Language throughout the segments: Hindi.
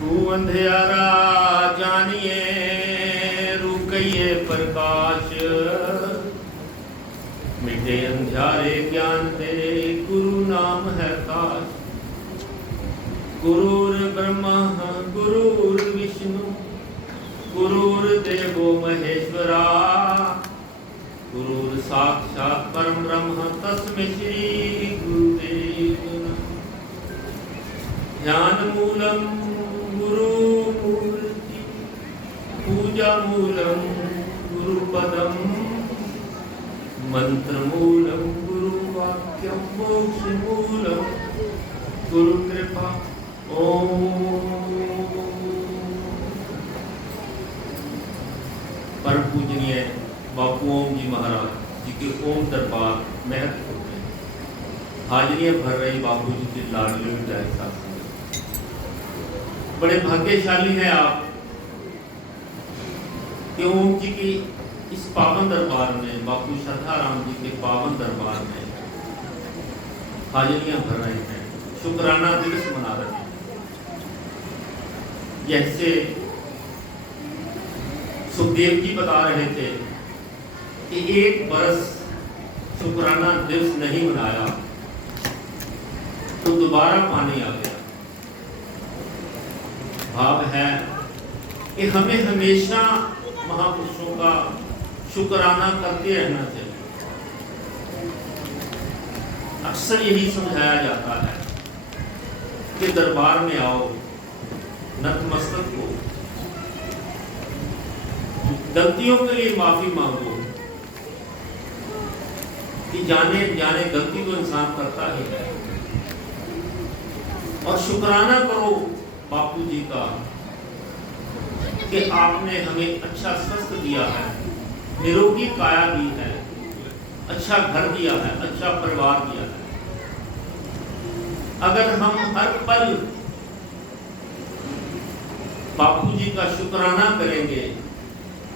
तू अंधियारा जानिए रुकइए प्रकाश, मिटे अंधियारे ज्ञान दे गुरु नाम है काश। गुरुर ब्रह्मा गुरुर विष्णु गुरुर देवो महेश्वरा, गुरुर साक्षात परम ब्रह्म तस्मै श्री गुरुदेव नमः। ध्यान मूलम गुरु मूर्ति, पूजा मूलम गुरुपदम, मंत्र मूलम गुरु वाक्यम, मोक्ष मूलम गुरु कृपा। ओम। परम पूजनीय बापू ओम जी महाराज जी के ओम दरबार महत्वपूर्ण है। हाजिरियां भर रही बापू जी की लाडली विधायक साहब, बड़े भाग्यशाली हैं आप कि ओम जी की इस पावन दरबार में, बापू श्रद्धाराम जी के पावन दरबार में हाजिरियां भर रहे हैं, शुक्राना दिवस मना रहे हैं। जैसे सुखदेव जी बता रहे थे कि एक बरस शुक्राना दिवस नहीं मनाया तो दोबारा पानी आ गया। भाव है कि हमें हमेशा महापुरुषों का शुक्राना करते रहना चाहिए। अक्सर यही समझाया जाता है कि दरबार में आओ, नतमस्तक हो, गलतियों के लिए माफी मांगो, कि जाने जाने गलती तो इंसान करता ही है, और शुक्राना करो बापू जी का कि आपने हमें अच्छा स्वस्थ दिया है, निरोगी काया दी है, अच्छा घर दिया है, अच्छा परिवार दिया है। अगर हम हर पल बापू जी का शुक्राना करेंगे,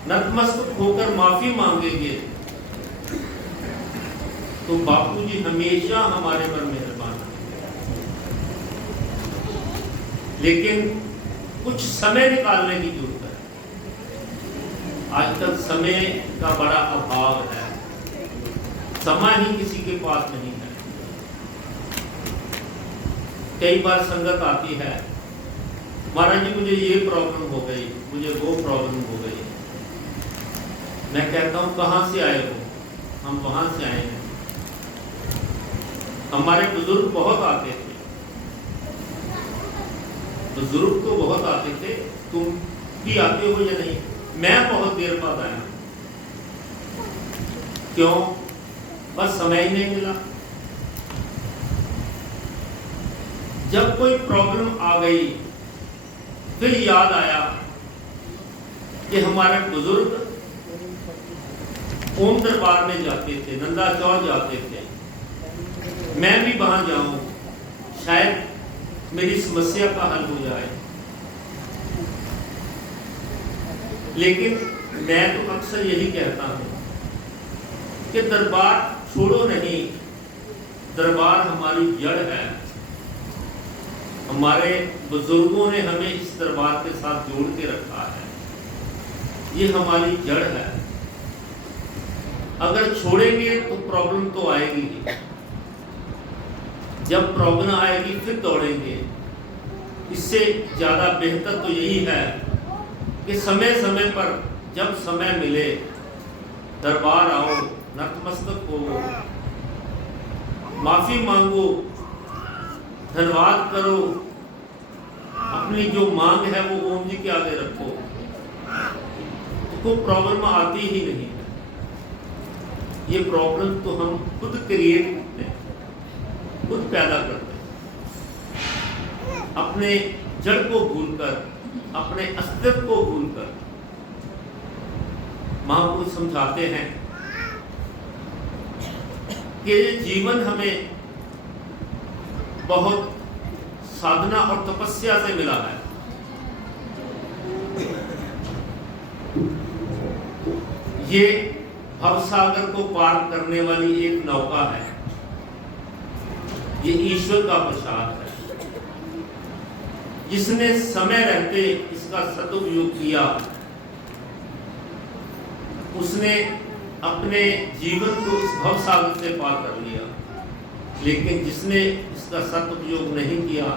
नतमस्तक होकर माफी मांगेंगे, तो बापू जी हमेशा हमारे पर मेहरबान हैं। लेकिन कुछ समय निकालने की जरूरत है। आजकल समय का बड़ा अभाव है, समय ही किसी के पास नहीं है। कई बार संगत आती है, महाराज जी मुझे ये प्रॉब्लम हो गई, मुझे वो प्रॉब्लम हो गई। मैं कहता हूं कहां से आए हो? हम वहां से आए हैं। हमारे बुजुर्ग बहुत आते थे, बुजुर्ग तो बहुत आते थे, तुम भी आते हो या नहीं? मैं बहुत देर बाद आया। क्यों? बस समय ही नहीं मिला। जब कोई प्रॉब्लम आ गई फिर याद आया कि हमारे बुजुर्ग ओम दरबार में जाते थे, नंदा चौर जाते थे, मैं भी वहां जाऊं, शायद मेरी समस्या का हल हो जाए। लेकिन मैं तो अक्सर यही कहता हूं कि दरबार छोड़ो नहीं, दरबार हमारी जड़ है। हमारे बुजुर्गों ने हमें इस दरबार के साथ जोड़ के रखा है, ये हमारी जड़ है। अगर छोड़ेंगे तो प्रॉब्लम तो आएगी ही। जब प्रॉब्लम आएगी फिर दौड़ेंगे। इससे ज्यादा बेहतर तो यही है कि समय समय पर जब समय मिले दरबार आओ, नतमस्तक हो, माफी मांगो, धन्यवाद करो, अपनी जो मांग है वो ओम जी के आगे रखो, तो कोई प्रॉब्लम आती ही नहीं है। ये प्रॉब्लम तो हम खुद क्रिएट करते हैं, खुद पैदा करते हैं। अपने जड़ को भूलकर, अपने अस्तित्व को भूलकर। महापुरुष समझाते हैं कि ये जीवन हमें बहुत साधना और तपस्या से मिला है। ये भवसागर को पार करने वाली एक नौका है, ये ईश्वर का प्रसाद है। जिसने समय रहते इसका सदुपयोग किया, उसने अपने जीवन को इस भवसागर से पार कर लिया। लेकिन जिसने इसका सदुपयोग नहीं किया,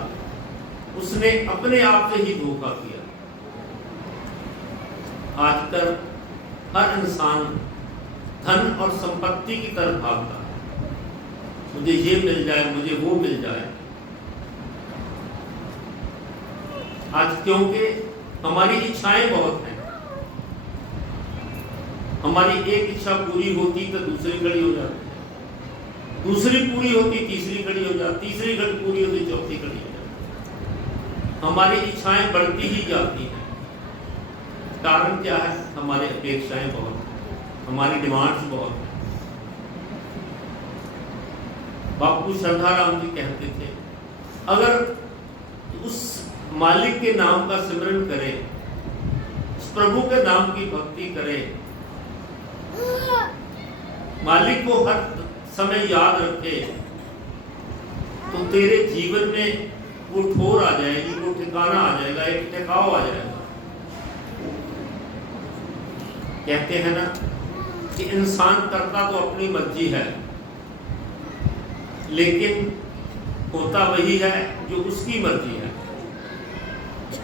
उसने अपने आप से ही धोखा किया। आजकल हर इंसान धन और संपत्ति की तरफ भागता है, मुझे ये मिल जाए, मुझे वो मिल जाए। आज क्योंकि हमारी इच्छाएं बहुत हैं, हमारी एक इच्छा पूरी होती तो दूसरी खड़ी हो जाती, दूसरी पूरी होती तीसरी खड़ी हो जाती, तीसरी खड़ी पूरी होती चौथी खड़ी हो जाती। हमारी इच्छाएं बढ़ती ही जाती हैं। कारण क्या है? हमारी अपेक्षाएं बहुत हैं, हमारी डिमांड्स बहुत हैं। बापू श्रद्धाराम जी कहते थे, अगर उस मालिक के नाम का सिमरन करे, उस प्रभु के नाम की भक्ति करे, मालिक को हर समय याद रखे, तो तेरे जीवन में वो ठोर आ जाएगी, वो ठिकाना आ जाएगा, एक टिकाव आ जाएगा। कहते हैं ना कि इंसान करता तो अपनी मर्जी है, लेकिन होता वही है जो उसकी मर्जी है।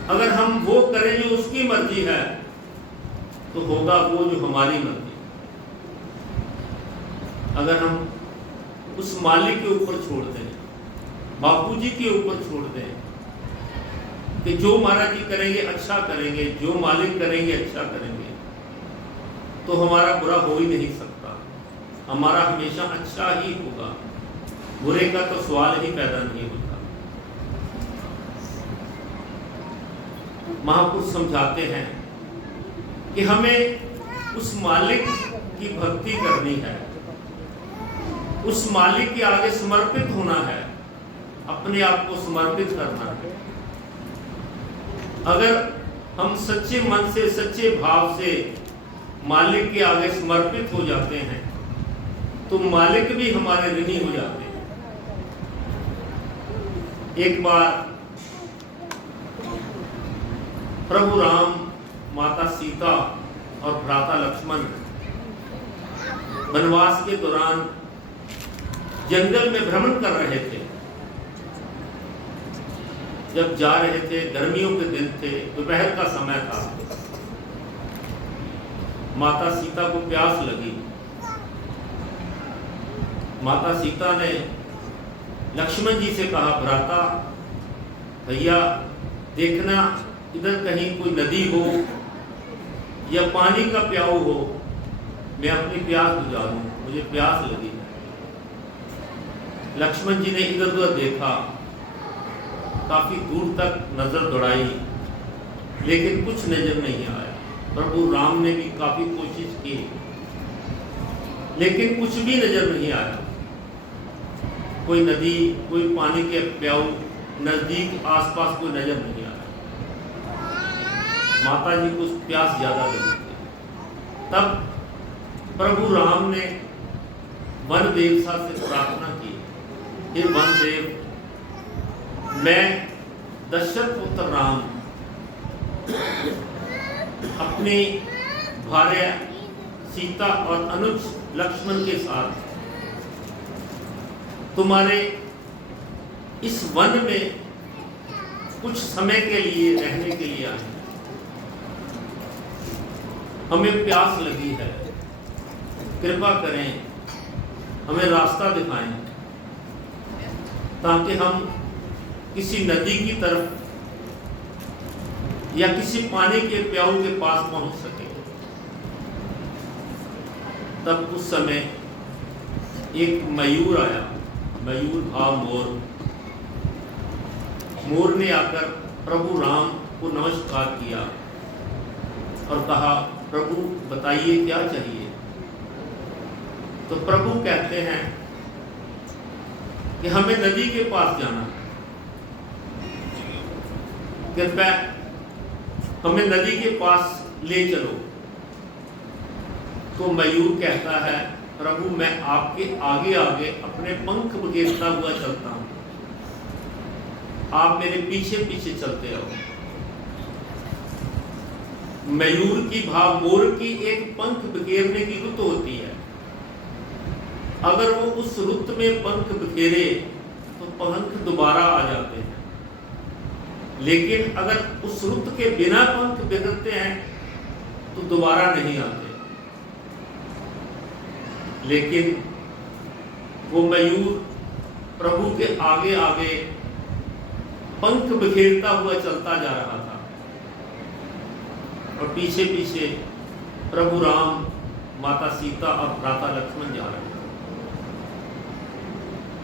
अगर हम वो करें जो उसकी मर्जी है, तो होगा वो जो हमारी मर्जी। अगर हम उस मालिक के ऊपर छोड़ दें, बापू जी के ऊपर छोड़ दें कि जो महाराज जी करेंगे अच्छा करेंगे, जो मालिक करेंगे अच्छा करेंगे, तो हमारा बुरा हो ही नहीं सकता, हमारा हमेशा अच्छा ही होगा। बुरे का तो सवाल ही पैदा नहीं होता। महापुरुष समझाते हैं कि हमें उस मालिक की भक्ति करनी है, उस मालिक के आगे समर्पित होना है, अपने आप को समर्पित करना है। अगर हम सच्चे मन से, सच्चे भाव से मालिक के आगे समर्पित हो जाते हैं, तो मालिक भी हमारे ऋणी हो जाते हैं। एक बार प्रभु राम, माता सीता और भ्राता लक्ष्मण वनवास के दौरान जंगल में भ्रमण कर रहे थे। जब जा रहे थे, गर्मियों के दिन थे, दोपहर का समय था, माता सीता को प्यास लगी। माता सीता ने लक्ष्मण जी से कहा, भ्राता भैया देखना इधर कहीं कोई नदी हो या पानी का प्याऊ हो, मैं अपनी प्यास बुझा दूं, मुझे प्यास लगी है। लक्ष्मण जी ने इधर उधर देखा, काफी दूर तक नजर दौड़ाई, लेकिन कुछ नजर नहीं आया। प्रभु राम ने भी काफी कोशिश की, लेकिन कुछ भी नजर नहीं आया। कोई नदी, कोई पानी के प्याऊ नजदीक आसपास कोई नजर नहीं आया। माता जी को प्यास ज्यादा लगी थी। तब प्रभु राम ने वन देवता से प्रार्थना की, हे वन देव, मैं दशरथ पुत्र राम अपनी भार्या सीता और अनुज लक्ष्मण के साथ तुम्हारे इस वन में कुछ समय के लिए रहने के लिए आए। हमें प्यास लगी है, कृपा करें, हमें रास्ता दिखाएं ताकि हम किसी नदी की तरफ या किसी पानी के प्याऊ के पास पहुंच सके। तब उस समय एक मयूर आया, मयूर था मोर। मोर ने आकर प्रभु राम को नमस्कार किया और कहा, प्रभु बताइए क्या चाहिए। तो प्रभु कहते हैं कि हमें नदी के पास जाना, कृपया हमें नदी के पास ले चलो। तो मयूर कहता है, प्रभु मैं आपके आगे आगे अपने पंख बखेरता हुआ चलता हूं, आप मेरे पीछे पीछे चलते आओ। मयूर की भाव, मोर की एक पंख बिखेरने की रुत होती है। अगर वो उस रुत में पंख बिखेरे तो पंख दोबारा आ जाते हैं, लेकिन अगर उस रुत के बिना पंख बिखरते हैं तो दोबारा नहीं आते। लेकिन वो मयूर प्रभु के आगे आगे पंख बिखेरता हुआ चलता जा रहा था और पीछे पीछे प्रभु राम, माता सीता और भ्राता लक्ष्मण जा रहे थे।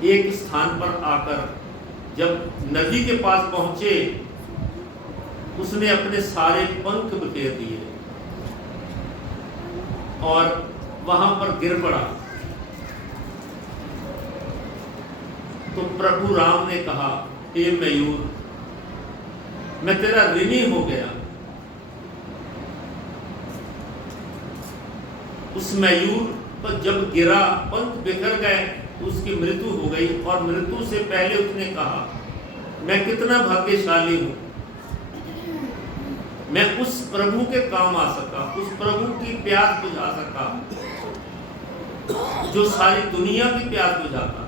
एक स्थान पर आकर जब नदी के पास पहुंचे, उसने अपने सारे पंख बिखेर दिए और वहां पर गिर पड़ा। तो प्रभु राम ने कहा, हे मयूर, मैं तेरा ऋणी हो गया। उस मयूर पर जब गिरा, पंख बिखर गए, उसकी मृत्यु हो गई और मृत्यु से पहले उसने कहा, मैं कितना भाग्यशाली हूं, मैं उस प्रभु के काम आ सका, उस प्रभु की प्यास बुझा सका जो सारी दुनिया की प्यास बुझाता।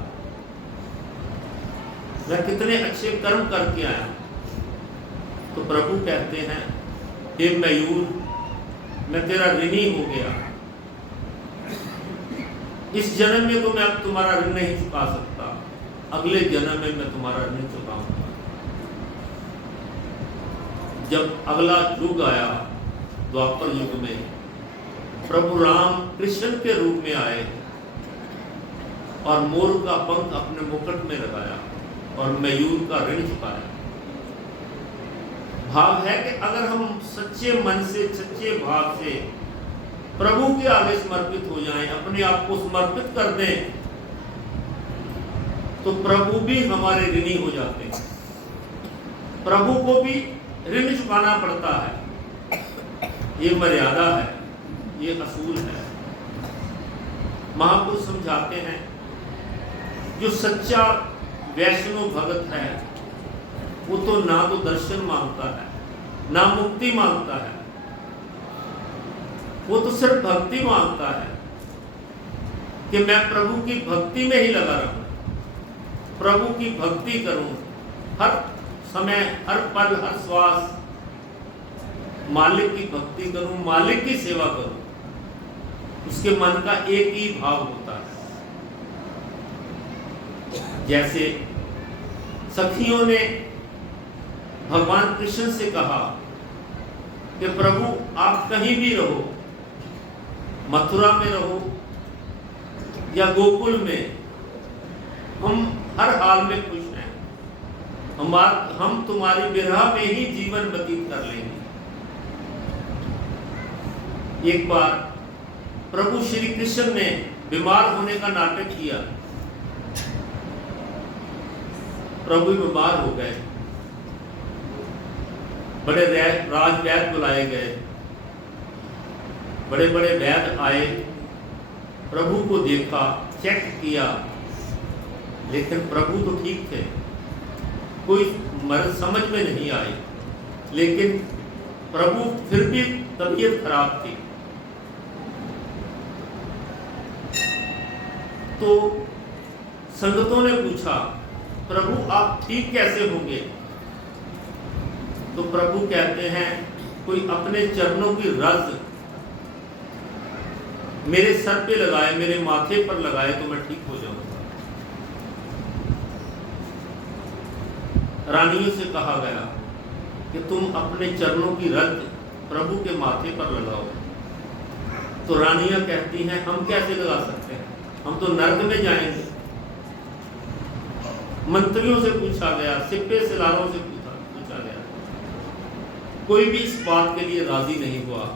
मैं कितने अच्छे कर्म करके आया। तो प्रभु कहते हैं, हे मयूर, मैं तेरा ऋणी हो गया। इस जन्म में तो मैं अब तुम्हारा ऋण नहीं चुका सकता, अगले जन्म में मैं तुम्हारा ऋण चुकाऊंगा। जब अगला युग आया, द्वापर युग में, प्रभु राम कृष्ण के रूप में आए और मोर का पंख अपने मुकुट में लगाया और मयूर का ऋण चुकाया। भाव है कि अगर हम सच्चे मन से, सच्चे भाव से प्रभु के आगे समर्पित हो जाएं, अपने आप को समर्पित कर दें, तो प्रभु भी हमारे ऋणी हो जाते हैं। प्रभु को भी ऋण चुकाना पड़ता है। ये मर्यादा है, ये असूल है। महापुरुष समझाते हैं, जो सच्चा वैष्णव भगत है वो तो ना तो दर्शन मांगता है, ना मुक्ति मांगता है, वो तो सिर्फ भक्ति मांगता है कि मैं प्रभु की भक्ति में ही लगा रहूं, प्रभु की भक्ति करूं, हर समय, हर पल, हर श्वास मालिक की भक्ति करूं, मालिक की सेवा करूं। उसके मन का एक ही भाव होता है। जैसे सखियों ने भगवान कृष्ण से कहा कि प्रभु आप कहीं भी रहो, मथुरा में रहो या गोकुल में, हम हर हाल में खुश हैं, हम तुम्हारी विरह में ही जीवन व्यतीत कर लेंगे। एक बार प्रभु श्री कृष्ण ने बीमार होने का नाटक किया। प्रभु बीमार हो गए, बड़े राजवैद्य बुलाए गए, बड़े बड़े वैद्य आए, प्रभु को देखा, चेक किया, लेकिन प्रभु तो ठीक थे, कोई मर्ज समझ में नहीं आई, लेकिन प्रभु फिर भी तबीयत खराब थी। तो संगतों ने पूछा, प्रभु आप ठीक कैसे होंगे? तो प्रभु कहते हैं, कोई अपने चरणों की रज मेरे सर पे लगाए, मेरे माथे पर लगाए तो मैं ठीक हो जाऊंगा। रानियों से कहा गया कि तुम अपने चरणों की रज प्रभु के माथे पर लगाओ। तो रानियां कहती हैं, हम कैसे लगा सकते हैं, हम तो नर्क में जाएंगे। मंत्रियों से पूछा गया, सिपे सिलारों से पूछा गया, कोई भी इस बात के लिए राजी नहीं हुआ।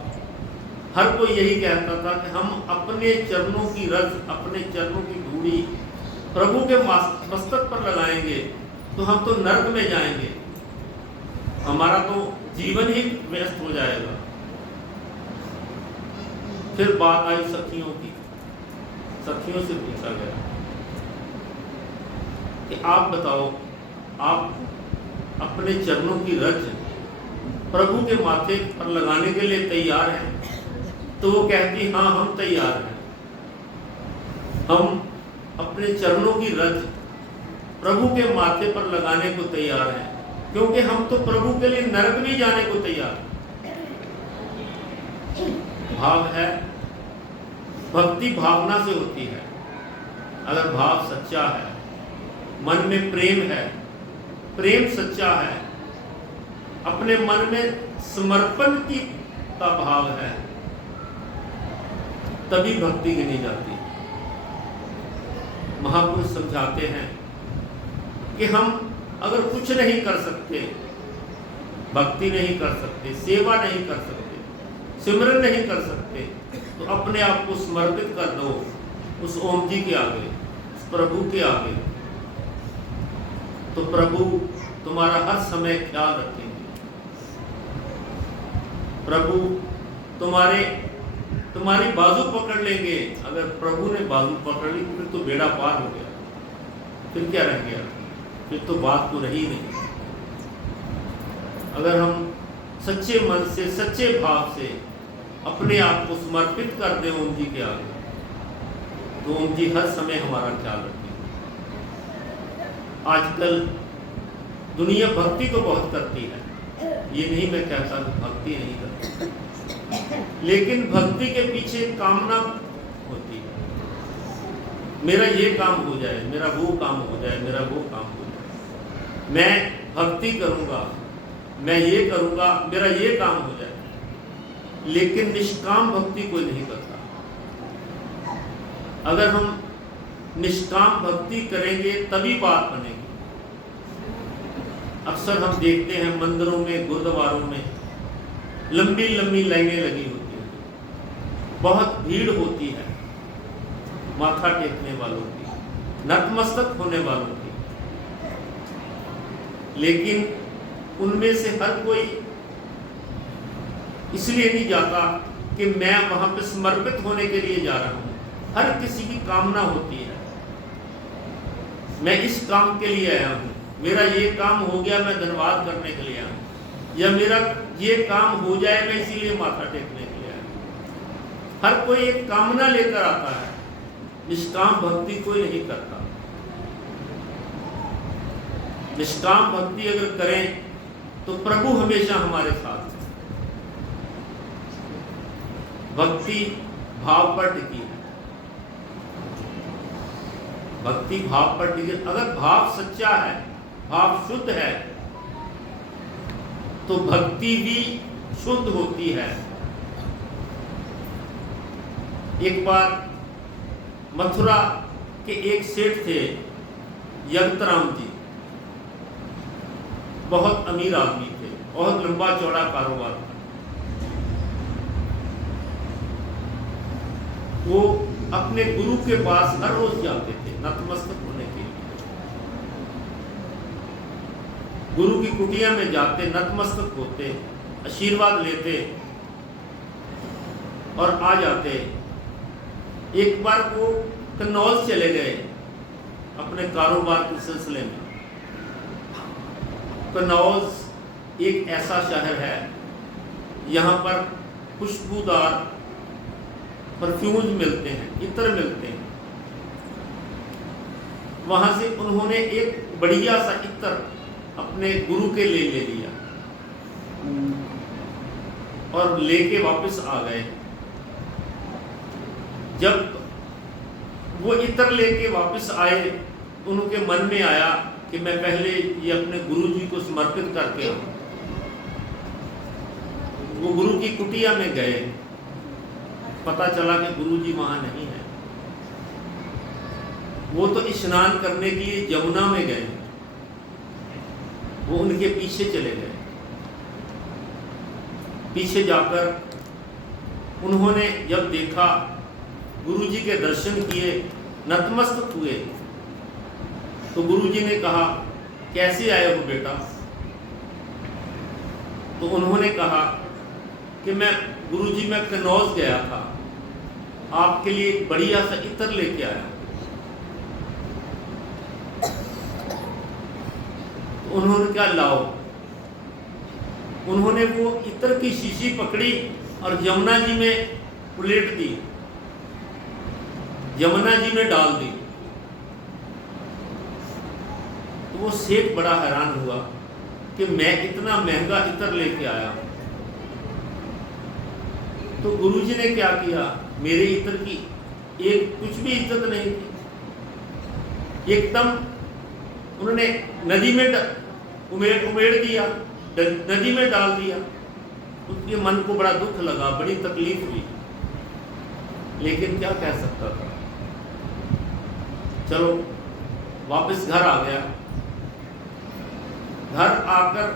हर कोई यही कहता था कि हम अपने चरणों की रज, अपने चरणों की धूड़ी प्रभु के मस्तक पर लगाएंगे तो हम तो नर्क में जाएंगे, हमारा तो जीवन ही व्यस्त हो जाएगा। फिर बात आई सखियों की। सखियों से पूछा गया कि आप बताओ, आप अपने चरणों की रज प्रभु के माथे पर लगाने के लिए तैयार हैं, तो वो कहती हाँ हम तैयार हैं, हम अपने चरणों की रज प्रभु के माथे पर लगाने को तैयार हैं, क्योंकि हम तो प्रभु के लिए नरक भी जाने को तैयार हैं। भाव है, भक्ति भावना से होती है। अगर भाव सच्चा है, मन में प्रेम है, प्रेम सच्चा है, अपने मन में समर्पण की का भाव है, तभी भक्ति गिनी जाती है। महापुरुष समझाते हैं कि हम अगर कुछ नहीं कर सकते, भक्ति नहीं कर सकते, सेवा नहीं कर सकते, सिमरन नहीं कर सकते, तो अपने आप को समर्पित कर दो उस ओम जी के आगे, उस प्रभु के आगे, तो प्रभु तुम्हारा हर समय ख्याल रखेंगे। प्रभु तुम्हारी बाजू पकड़ लेंगे। अगर प्रभु ने बाजू पकड़ ली फिर तो बेड़ा पार हो गया, फिर क्या रह गया, फिर तो बात तो रही नहीं। अगर हम सच्चे मन से, सच्चे भाव से अपने आप को समर्पित कर दें ओम जी के आगे, तो ओम जी हर समय हमारा ख्याल रखेंगे। आजकल दुनिया भक्ति तो बहुत करती है, ये नहीं मैं कहता कि भक्ति नहीं करती, लेकिन भक्ति के पीछे कामना होती है। मेरा ये काम हो जाए, मेरा वो काम हो जाए, मेरा वो काम हो जाए, मैं भक्ति करूंगा, मैं ये करूंगा, मेरा ये काम हो जाए। लेकिन निष्काम भक्ति कोई नहीं करता। अगर हम निष्काम भक्ति करेंगे तभी बात बनेगी। अक्सर हम देखते हैं मंदिरों में, गुरुद्वारों में लंबी लंबी लाइनें लगी होती हैं, बहुत भीड़ होती है माथा टेकने वालों की, नतमस्तक होने वालों की, लेकिन उनमें से हर कोई इसलिए नहीं जाता कि मैं वहां पे समर्पित होने के लिए जा रहा हूं। हर किसी की कामना होती है, मैं इस काम के लिए आया हूं, मेरा ये काम हो गया मैं धन्यवाद करने के लिए आया हूं, या मेरा ये काम हो जाए मैं इसीलिए माथा टेकने के लिए आया हूं। हर कोई एक कामना लेकर आता है, निष्काम भक्ति कोई नहीं करता। निष्काम भक्ति अगर करें तो प्रभु हमेशा हमारे साथ है। भक्ति भाव पर टिकी है, भक्ति भाव पर टिकी। अगर भाव सच्चा है, भाव शुद्ध है, तो भक्ति भी शुद्ध होती है। एक बार मथुरा के एक सेठ थे यगतराम जी, बहुत अमीर आदमी थे, बहुत लंबा चौड़ा कारोबार था। वो अपने गुरु के पास हर रोज जाते थे नतमस्तक होने के लिए। गुरु की कुटिया में जाते, नतमस्तक होते, आशीर्वाद लेते और आ जाते। एक बार वो कन्नौज चले गए अपने कारोबार के सिलसिले में। कन्नौज एक ऐसा शहर है, यहाँ पर खुशबूदार परफ्यूम्स मिलते हैं, इत्र मिलते हैं। वहां से उन्होंने एक बढ़िया सा इत्र अपने गुरु के लिए ले लिया और लेके वापस आ गए। जब वो इत्र लेके वापस आए, उनके मन में आया कि मैं पहले ये अपने गुरु जी को समर्पित करके आऊं। वो गुरु की कुटिया में गए, पता चला कि गुरु जी वहां नहीं है। वो तो स्नान करने के लिए यमुना में गए, वो उनके पीछे चले गए। पीछे जाकर उन्होंने जब देखा, गुरु जी के दर्शन किए, नतमस्तक हुए, तो गुरु जी ने कहा कैसे आए हो बेटा? तो उन्होंने कहा कि मैं गुरु जी मैं कन्नौज गया था, आपके लिए एक बढ़िया सा इत्र लेके आया। तो उन्होंने क्या लाओ, उन्होंने वो इत्र की शीशी पकड़ी और यमुना जी में उलेट दी, यमुना जी में डाल दी। तो वो सेठ बड़ा हैरान हुआ कि मैं इतना महंगा इत्र लेके आया। तो गुरुजी ने क्या किया, मेरे इत्र की एक कुछ भी इज्जत नहीं थी, एकदम उन्होंने नदी में उमेड़ दिया, नदी में डाल दिया। उसके मन को बड़ा दुख लगा, बड़ी तकलीफ हुई, लेकिन क्या कह सकता था। चलो वापस घर आ गया। घर आकर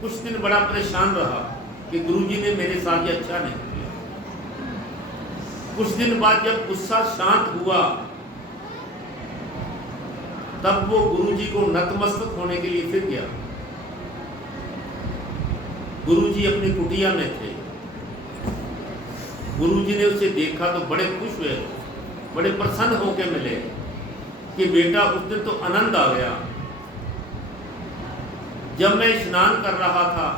कुछ दिन बड़ा परेशान रहा कि गुरुजी ने मेरे साथ ये अच्छा नहीं किया। कुछ दिन बाद जब गुस्सा शांत हुआ, तब वो गुरुजी को नतमस्तक होने के लिए फिर गया। गुरुजी अपनी कुटिया में थे। गुरुजी ने उसे देखा तो बड़े खुश हुए, बड़े प्रसन्न होकर मिले कि बेटा उस दिन तो आनंद आ गया। जब मैं स्नान कर रहा था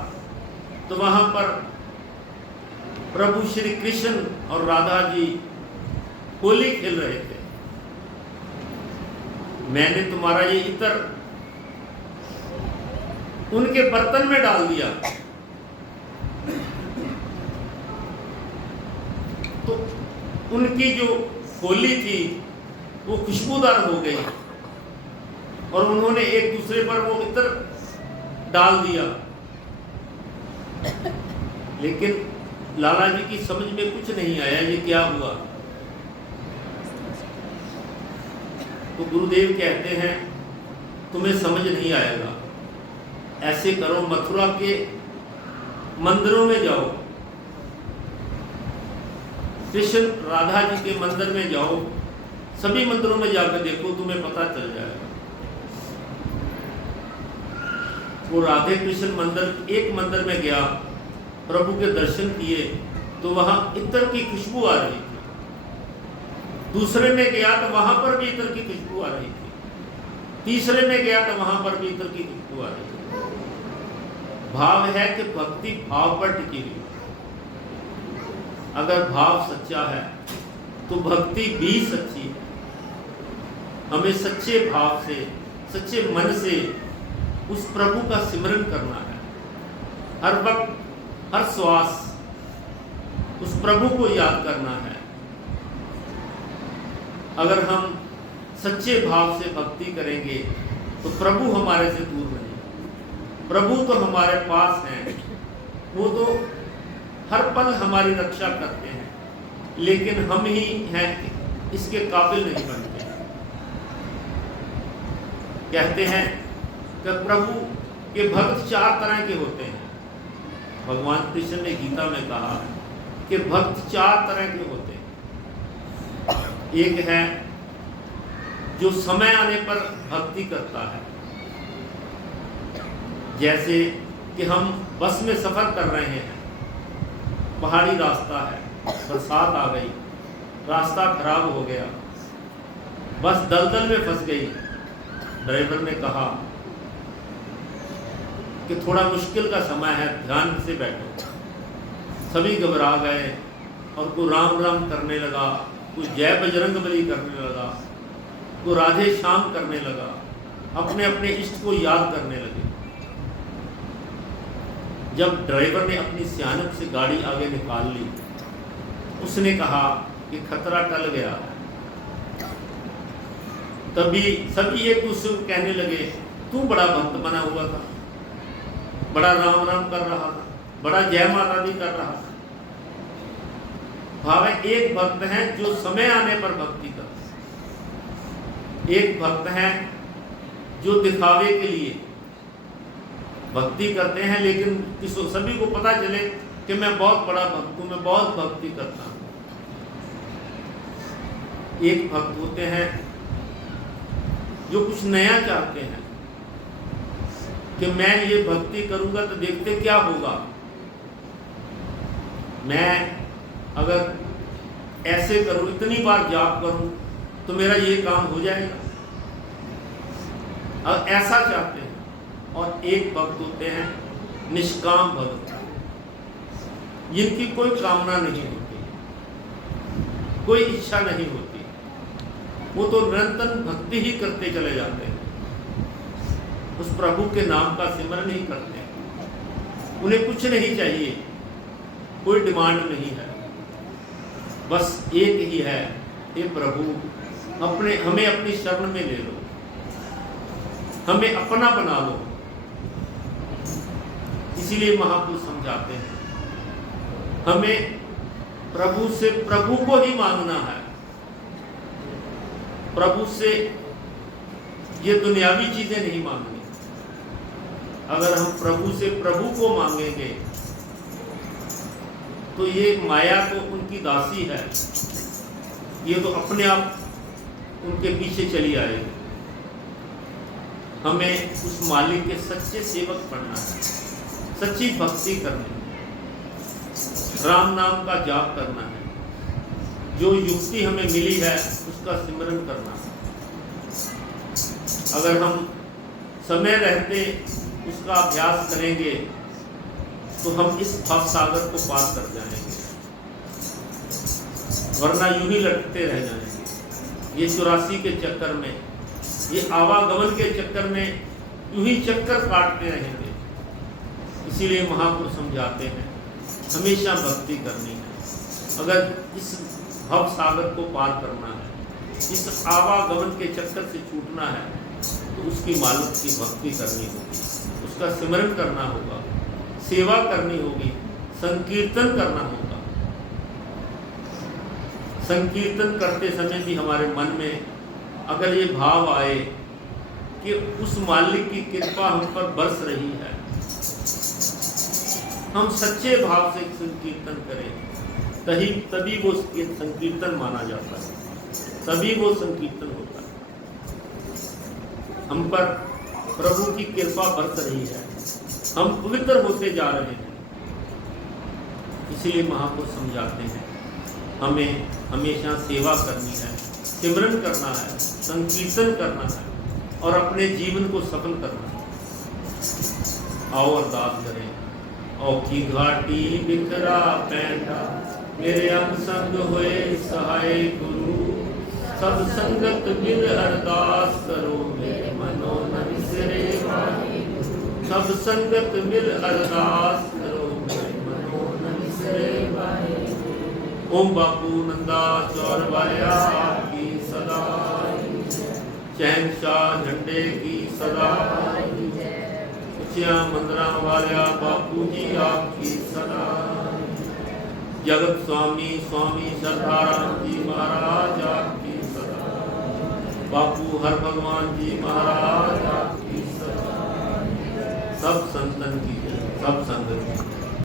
तो वहां पर प्रभु श्री कृष्ण और राधा जी होली खेल रहे थे। मैंने तुम्हारा ये इत्र उनके बर्तन में डाल दिया, तो उनकी जो होली थी वो खुशबूदार हो गई और उन्होंने एक दूसरे पर वो इत्र डाल दिया। लेकिन लाला जी की समझ में कुछ नहीं आया ये क्या हुआ। तो गुरुदेव कहते हैं तुम्हें समझ नहीं आएगा, ऐसे करो मथुरा के मंदिरों में जाओ, कृष्ण राधा जी के मंदिर में जाओ, सभी मंदिरों में जाकर देखो, तुम्हें पता चल जाएगा। वो राधे कृष्ण मंदिर, एक मंदिर में गया, प्रभु के दर्शन किए तो वहां इत्र की खुशबू आ रही थी। दूसरे में गया तो वहां पर भी इत्र की खुशबू आ रही थी। तीसरे में गया तो वहां पर भी इत्र की खुशबू आ रही थी। भाव है कि भक्ति भाव पर टिकी हुई। अगर भाव सच्चा है तो भक्ति भी सच्ची है। हमें सच्चे भाव से, सच्चे मन से उस प्रभु का सिमरन करना है। हर वक्त, हर श्वास उस प्रभु को याद करना है। अगर हम सच्चे भाव से भक्ति करेंगे तो प्रभु हमारे से दूर नहीं। प्रभु तो हमारे पास हैं, वो तो हर पल हमारी रक्षा करते हैं, लेकिन हम ही हैं इसके काबिल नहीं बनते। कहते हैं कि प्रभु के भक्त चार तरह के होते हैं। भगवान कृष्ण ने गीता में कहा कि भक्त चार तरह के होते हैं। एक है जो समय आने पर भक्ति करता है, जैसे कि हम बस में सफर कर रहे हैं, पहाड़ी रास्ता है, बरसात आ गई, रास्ता खराब हो गया, बस दलदल में फंस गई। ड्राइवर ने कहा कि थोड़ा मुश्किल का समय है, ध्यान से बैठो। सभी घबरा गए और कोई राम राम करने लगा, कोई जय बजरंगबली करने लगा, कोई राधे श्याम करने लगा, अपने अपने इष्ट को याद करने लगे। जब ड्राइवर ने अपनी सियानत से गाड़ी आगे निकाल ली, उसने कहा कि खतरा टल गया। तभी सभी एक दूसरे को कहने लगे, तू बड़ा भक्त बना हुआ था, बड़ा राम राम कर रहा था, बड़ा जय माता दी कर रहा था। भाव है, एक भक्त है जो समय आने पर भक्ति करता है। एक भक्त है जो दिखावे के लिए भक्ति करते हैं, लेकिन सभी को पता चले कि मैं बहुत बड़ा भक्त हूं, मैं बहुत भक्ति करता हूं। एक भक्त होते हैं जो कुछ नया चाहते हैं कि मैं ये भक्ति करूंगा तो देखते क्या होगा, मैं अगर ऐसे करूं, इतनी बार जाप करूं तो मेरा ये काम हो जाएगा। अब ऐसा चाहते हैं। और एक भक्त होते हैं निष्काम भक्त, जिनकी कोई कामना नहीं होती, कोई इच्छा नहीं होती, वो तो निरंतर भक्ति ही करते चले जाते हैं, उस प्रभु के नाम का सिमरन ही करते हैं। उन्हें कुछ नहीं चाहिए, कोई डिमांड नहीं है, बस एक ही है, हे प्रभु हमें अपनी शरण में ले लो, हमें अपना बना लो। इसीलिए महापुरुष समझाते हैं हमें प्रभु से प्रभु को ही मांगना है। प्रभु से ये दुनियावी चीजें नहीं मांगनी। अगर हम प्रभु से प्रभु को मांगेंगे तो ये माया तो उनकी दासी है, ये तो अपने आप उनके पीछे चली आएगी। हमें उस मालिक के सच्चे सेवक बनना है, सच्ची भक्ति करनी है, राम नाम का जाप करना है, जो युक्ति हमें मिली है उसका सिमरन करना है। अगर हम समय रहते उसका अभ्यास करेंगे तो हम इस भव सागर को पार कर जाएंगे, वरना यूं ही लटकते रह जाएंगे। ये 84 के चक्कर में, ये आवागमन के चक्कर में यूं ही चक्कर काटते रहेंगे। इसीलिए महापुरुष समझाते हैं हमेशा भक्ति करनी है। अगर इस भव सागर को पार करना है, इस आवागमन के चक्कर से छूटना है, तो उसकी मालिक की भक्ति करनी होगी, उसका सिमरन करना होगा, सेवा करनी होगी, संकीर्तन करना होगा। संकीर्तन करते समय भी हमारे मन में अगर ये भाव आए कि उस मालिक की कृपा हम पर बरस रही है, हम सच्चे भाव से संकीर्तन करें, तभी वो संकीर्तन माना जाता है, तभी वो संकीर्तन होता है। हम पर प्रभु की कृपा बरस रही है, हम पवित्र होते जा रहे हैं। इसीलिए महापुरुष समझाते हैं हमें हमेशा सेवा करनी है, सिमरन करना है, संकीर्तन करना है और अपने जीवन को सफल करना है। आओ अरदास करें। औखी घाटी बिखरा पैंठा, मेरे अंग संग हुए सहाय गुरु, सब संगत मिल अरदास करो, मेरे मनो न विसरे वाहिगुरु। सब संगत मिल अरदास करो, मेरे मनो न विसरे वाहिगुरु। ओम बापू नंदा चौर वालिया आपकी सदा, शहंशाह झंडे की सदा, उचिया मंदिरा वालिया बापू जी आपकी सदा। जगत स्वामी स्वामी श्रद्धाराम जी महाराज आपकी सदा, बापू हर भगवान जी महाराज आपकी सदा। सब संतन की, सब संगत की।